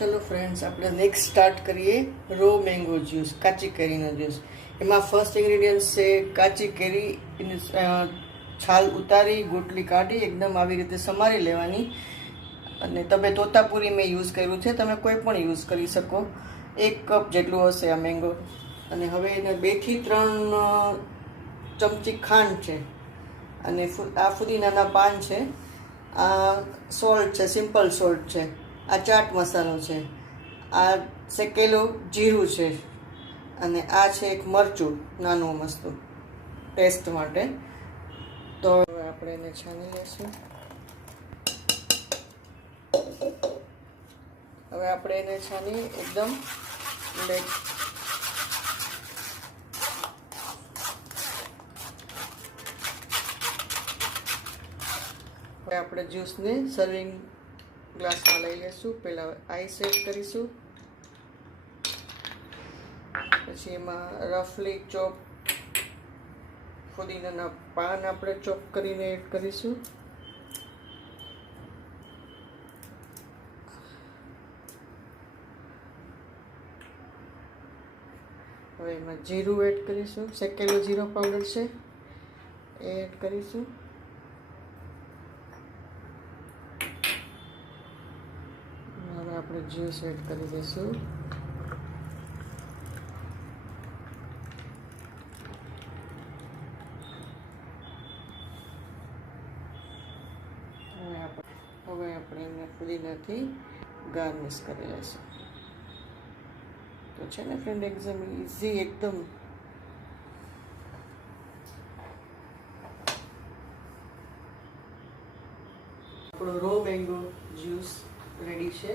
ચલો ફ્રેન્ડ્સ, આપણે next start કરીએ રો મેંગો જ્યુસ, કાચી કેરીનો જ્યુસ. એમાં ફર્સ્ટ ઇન્ગ્રીડિયન્ટ છે કાચી કેરી. છાલ ઉતારી, ગોટલી કાઢી એકદમ આવી રીતે સમારી લેવાની. અને તમે તોતાપુરી મેં યુઝ કર્યું છે, તમે કોઈ પણ યુઝ કરી શકો. 1 કપ જેટલું હશે આ મેંગો. અને હવે એને 2 થી 3 ચમચી ખાંડ છે. અને આ ફુદીનાના પાન છે. આ સોલ્ટ છે, સિમ્પલ સોલ્ટ છે. આ ચાટ મસાલો છે. આ શેકેલું જીરું છે. અને આ છે એક મરચું નાનું મસ્તું ટેસ્ટ માટે. તો હવે આપણે એને છાણી લઈશું. હવે આપણે એને છાની એકદમ હવે આપણે જ્યુસને સર્વિંગ ગ્લાસમાં લઈ લઈશું. પહેલાં આઈસ એડ કરીશું, પછી એમાં રફલી ચોપ ફુદીનાના પાન આપણે ચોપ કરીને એડ કરીશું. હવે એમાં જીરું એડ કરીશું, શેકેલું જીરો પાવડર છે એ એડ કરીશું. હવે આપણે જ્યુસ એડ કરી દઈશું. હવે આપણે એને ફુદીનાથી ગાર્નિશ કરી લઈશું. તો છે ને ફ્રેન્ડ, એકદમ ઇઝી, એકદમ આપણો રો મેંગો જ્યુસ રેડી છે.